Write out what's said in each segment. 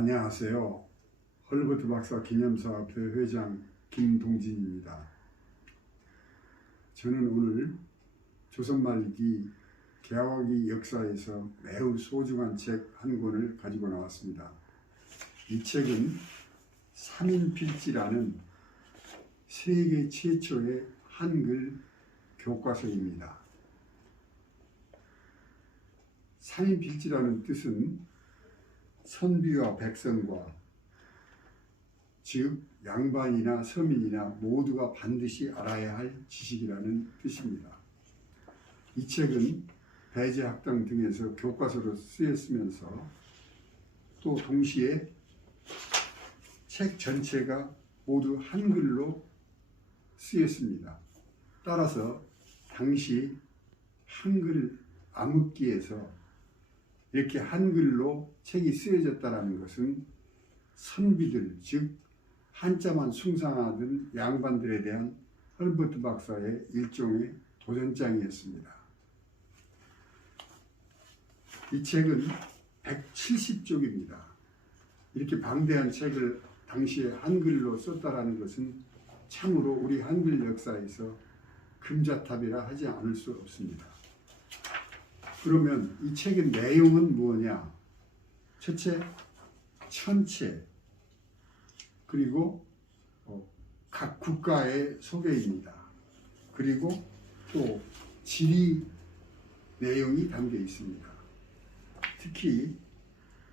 안녕하세요. 헐버트 박사 기념사업회 회장 김동진입니다. 저는 오늘 조선 말기 개화기 역사에서 매우 소중한 책 한 권을 가지고 나왔습니다. 이 책은 삼인필지라는 세계 최초의 한글 교과서입니다. 삼인필지라는 뜻은 선비와 백성과 즉 양반이나 서민이나 모두가 반드시 알아야 할 지식이라는 뜻입니다. 이 책은 배제학당 등에서 교과서로 쓰였으면서 또 동시에 책 전체가 모두 한글로 쓰였습니다. 따라서 당시 한글 암흑기에서 이렇게 한글로 책이 쓰여졌다는 것은 선비들, 즉 한자만 숭상하던 양반들에 대한 헐버트 박사의 일종의 도전장이었습니다. 이 책은 170쪽입니다. 이렇게 방대한 책을 당시에 한글로 썼다라는 것은 참으로 우리 한글 역사에서 금자탑이라 하지 않을 수 없습니다. 그러면 이 책의 내용은 뭐냐? 첫째, 천체, 그리고 각 국가의 소개입니다. 그리고 또 지리 내용이 담겨 있습니다. 특히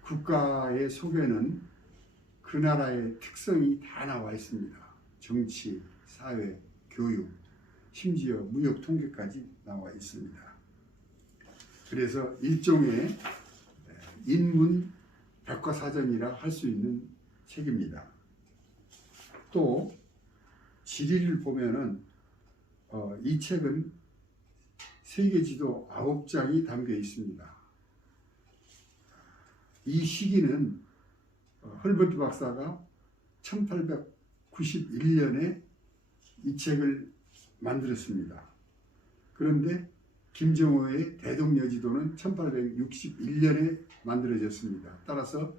국가의 소개는 그 나라의 특성이 다 나와 있습니다. 정치, 사회, 교육, 심지어 무역 통계까지 나와 있습니다. 그래서 일종의 인문 백과사전이라 할 수 있는 책입니다. 또 지리를 보면은 이 책은 세계지도 9장이 담겨 있습니다. 이 시기는 헐버트 박사가 1891년에 이 책을 만들었습니다. 그런데 김정호의 대동여지도는 1861년에 만들어졌습니다. 따라서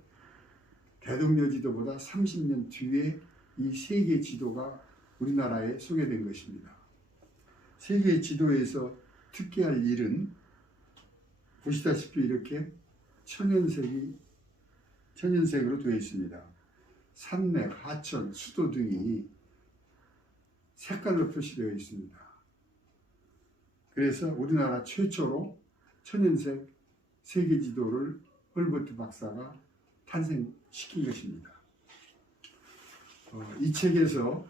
대동여지도보다 30년 뒤에 이 세계 지도가 우리나라에 소개된 것입니다. 세계 지도에서 특기할 일은 보시다시피 이렇게 천연색으로 되어 있습니다. 산맥, 하천, 수도 등이 색깔로 표시되어 있습니다. 그래서 우리나라 최초로 천연색 세계 지도를 헐버트 박사가 탄생시킨 것입니다. 이 책에서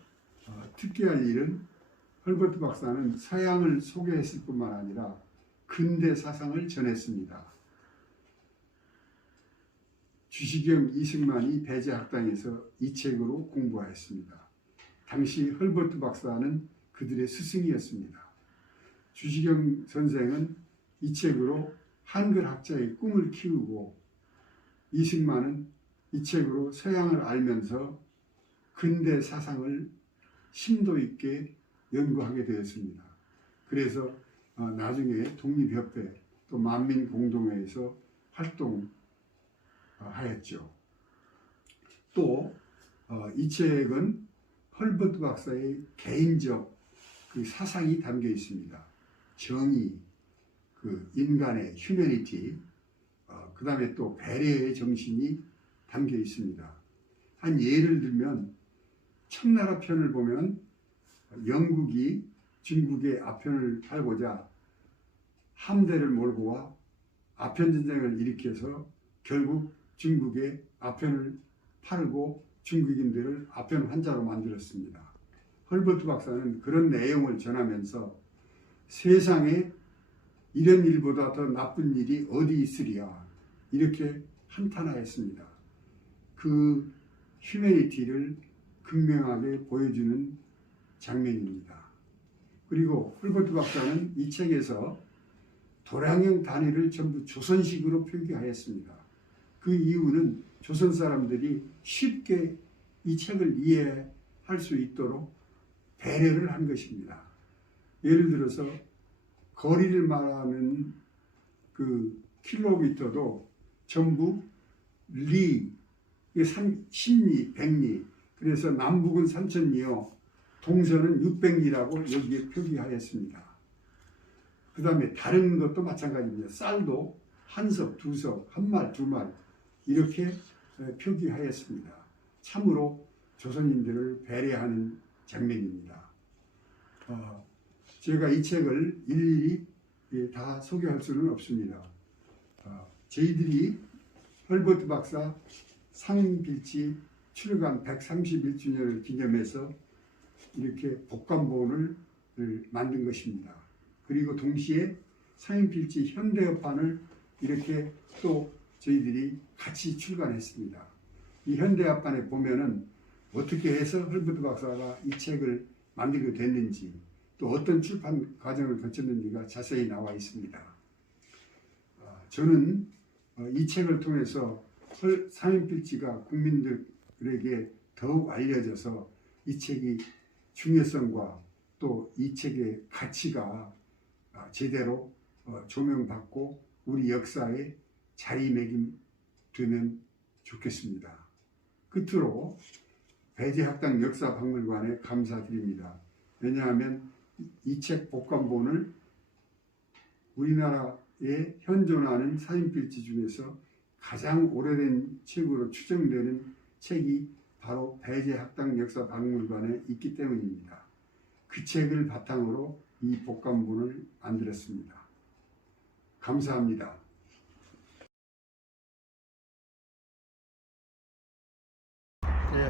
특기할 일은 헐버트 박사는 서양을 소개했을 뿐만 아니라 근대 사상을 전했습니다. 주시경 이승만이 배제학당에서 이 책으로 공부하였습니다. 당시 헐버트 박사는 그들의 스승이었습니다. 주시경 선생은 이 책으로 한글 학자의 꿈을 키우고 이승만은 이 책으로 서양을 알면서 근대 사상을 심도 있게 연구하게 되었습니다. 그래서 나중에 독립협회 또 만민공동회에서 활동하였죠. 또 이 책은 헐버트 박사의 개인적 그 사상이 담겨 있습니다. 정의, 그 인간의 휴머니티, 그 다음에 또 배려의 정신이 담겨 있습니다. 한 예를 들면 청나라 편을 보면 영국이 중국의 아편을 팔고자 함대를 몰고 와 아편전쟁을 일으켜서 결국 중국의 아편을 팔고 중국인들을 아편 환자로 만들었습니다. 헐버트 박사는 그런 내용을 전하면서 세상에 이런 일보다 더 나쁜 일이 어디 있으랴 이렇게 한탄하였습니다. 그 휴머니티를 극명하게 보여주는 장면입니다. 그리고 헐버트 박사는 이 책에서 도량형 단위를 전부 조선식으로 표기하였습니다. 그 이유는 조선 사람들이 쉽게 이 책을 이해할 수 있도록 배려를 한 것입니다. 예를 들어서 거리를 말하는 그 킬로미터도 전부 리 이게 십리, 백리. 그래서 남북은 3,000리요. 동서는 600리라고 여기에 표기하였습니다. 그 다음에 다른 것도 마찬가지입니다. 쌀도 한 석, 두 석, 한 말, 두 말 이렇게 표기하였습니다. 참으로 조선인들을 배려하는 장면입니다. 제가 이 책을 일일이 다 소개할 수는 없습니다. 저희들이 헐버트 박사 상임필지 출간 131주년을 기념해서 이렇게 복간본을 만든 것입니다. 그리고 동시에 상임필지 현대어판을 이렇게 또 저희들이 같이 출간했습니다. 이 현대어판에 보면은 어떻게 해서 헐버트 박사가 이 책을 만들게 됐는지 또 어떤 출판 과정을 거쳤는지가 자세히 나와 있습니다. 저는 이 책을 통해서 상임필지가 국민들에게 더욱 알려져서 이 책이 중요성과 또 이 책의 가치가 제대로 조명받고 우리 역사에 자리매김되면 좋겠습니다. 끝으로 배재학당 역사박물관에 감사드립니다. 왜냐하면 이 책 복간본을 우리나라에 현존하는 사인필지 중에서 가장 오래된 책으로 추정되는 책이 바로 배재학당 역사박물관에 있기 때문입니다. 그 책을 바탕으로 이 복간본을 만들었습니다. 감사합니다.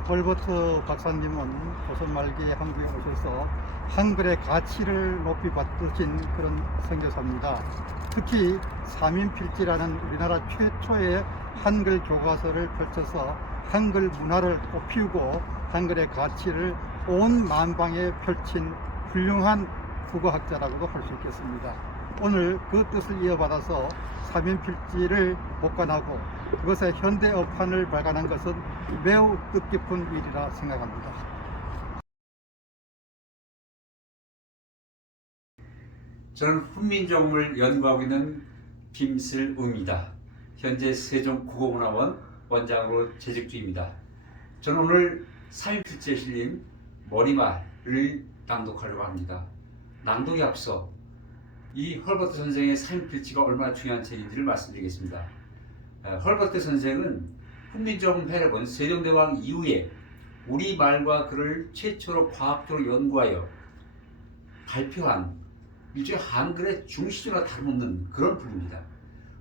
헐버트 박사님은 조선 말기 한국에 오셔서 한글의 가치를 높이 받으신 그런 선교사입니다. 특히 삼인필지라는 우리나라 최초의 한글 교과서를 펼쳐서 한글 문화를 꽃피우고 한글의 가치를 온 만방에 펼친 훌륭한 국어학자라고도 할 수 있겠습니다. 오늘 그 뜻을 이어받아서 삼인필지를 복간하고 그것의 현대어판을 발간한 것은 매우 뜻깊은 일이라 생각합니다. 저는 훈민정음을 연구하고 있는 김슬우입니다. 현재 세종국어문화원 원장으로 재직 중입니다. 저는 오늘 삼인필지에 실린 머리말을 낭독하려고 합니다. 낭독에 앞서 이 헐버트 선생의 삼인필지가 얼마나 중요한 책인지를 말씀드리겠습니다. 헐버트 선생은 훈민정음 해력은 세종대왕 이후에 우리말과 글을 최초로 과학적으로 연구하여 발표한 일종의 한글의 중시주나 다름없는 그런 분입니다.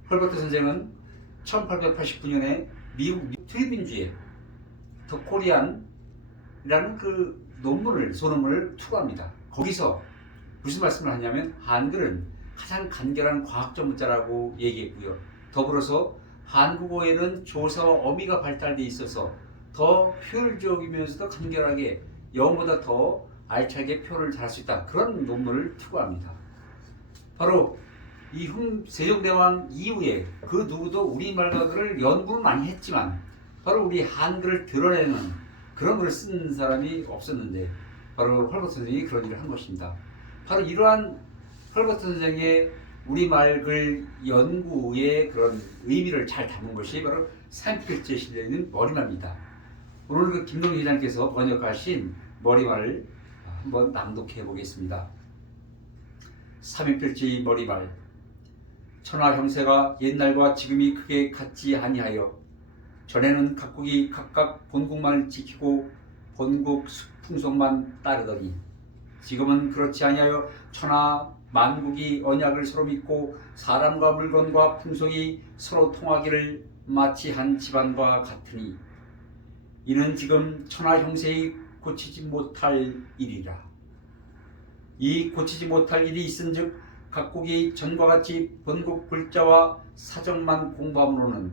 헐버트 선생은 1889년에 미국 트리빈지에 더 코리안이라는 그 소논문을 투고합니다. 거기서 무슨 말씀을 하냐면 한글은 가장 간결한 과학적 문자라고 얘기했고요. 더불어서 한국어에는 조사와 어미가 발달돼 있어서 더 효율적이면서도 간결하게 영어보다 더 알차게 표현을 잘할 수 있다. 그런 논문을 투고합니다. 바로 이 세종대왕 이후에 그 누구도 우리말과 글을 연구를 많이 했지만 바로 우리 한글을 드러내는 그런 글을 쓴 사람이 없었는데 바로 헐버트 선생이 그런 일을 한 것입니다. 바로 이러한 헐버트 선생의 우리말 글 연구의 그런 의미를 잘 담은 것이 바로 삼인필지에 실려있는 머리말입니다. 오늘 그 김동희 회장께서 번역하신 머리말을 한번 낭독해 보겠습니다. 삼인필지 머리말. 천하 형세가 옛날과 지금이 크게 같지 아니하여 전에는 각국이 각각 본국만을 지키고 본국 풍속만 따르더니 지금은 그렇지 아니하여 천하 만국이 언약을 서로 믿고 사람과 물건과 풍속이 서로 통하기를 마치 한 집안과 같으니 이는 지금 천하 형세의 고치지 못할 일이라. 이 고치지 못할 일이 있은즉 각국이 전과 같이 본국 글자와 사정만 공부함으로는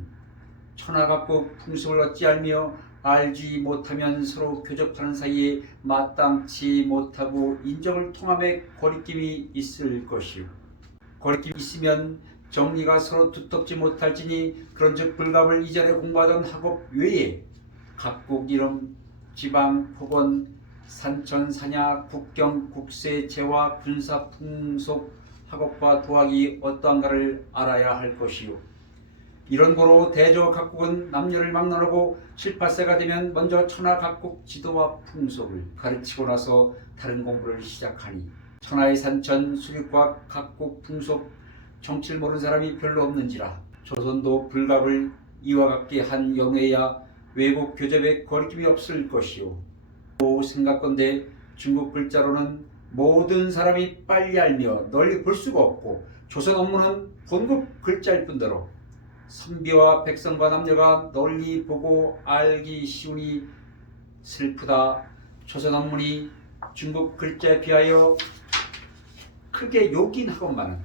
천하 각국 풍속을 어찌알며 알지 못하면 서로 교접하는 사이에 마땅치 못하고 인정을 통함에 거리낌이 있을 것이요. 거리낌이 있으면 정리가 서로 두텁지 못할지니 그런즉 불갑을 이전에 공부하던 학업 외에 각국 이름, 지방, 폭언, 산천, 산야, 국경, 국세, 재화, 군사, 풍속, 학업과 도학이 어떠한가를 알아야 할 것이요. 이런 고로 대저 각국은 남녀를 막론하고 7, 8세가 되면 먼저 천하 각국 지도와 풍속을 가르치고 나서 다른 공부를 시작하니 천하의 산천 수륙과 각국 풍속 정치를 모르는 사람이 별로 없는지라 조선도 불갑을 이와 같게 한 영예야 외국 교접에 거리낌이 없을 것이요. 또 생각건대 중국 글자로는 모든 사람이 빨리 알며 널리 볼 수가 없고 조선 업무는 본국 글자일 뿐더러 선비와 백성과 남녀가 널리 보고 알기 쉬우니 슬프다. 조선 업문이 중국 글자에 비하여 크게 요긴하건만은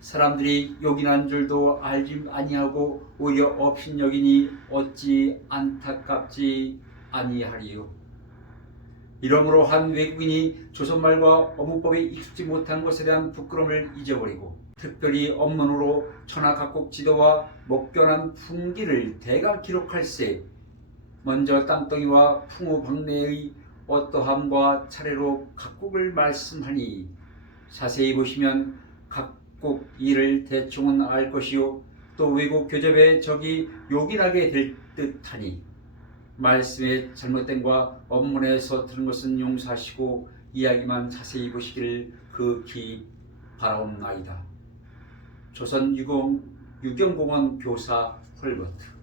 사람들이 요긴한 줄도 알지 아니하고 오히려 업신여기니 어찌 안타깝지 아니하리요. 이러므로 한 외국인이 조선말과 어문법에 익숙지 못한 것에 대한 부끄러움을 잊어버리고 특별히 업문으로 천하 각국 지도와 목견한 풍기를 대강 기록할세 먼저 땅덩이와 풍우 박래의 어떠함과 차례로 각국을 말씀하니 자세히 보시면 각국 일을 대충은 알 것이요 또 외국 교접에 적이 요긴하게 될 듯하니 말씀의 잘못된과 업문에서 들은 것은 용서하시고 이야기만 자세히 보시기를 극히 바라옵나이다. 조선 유경공원 교사 홀버트.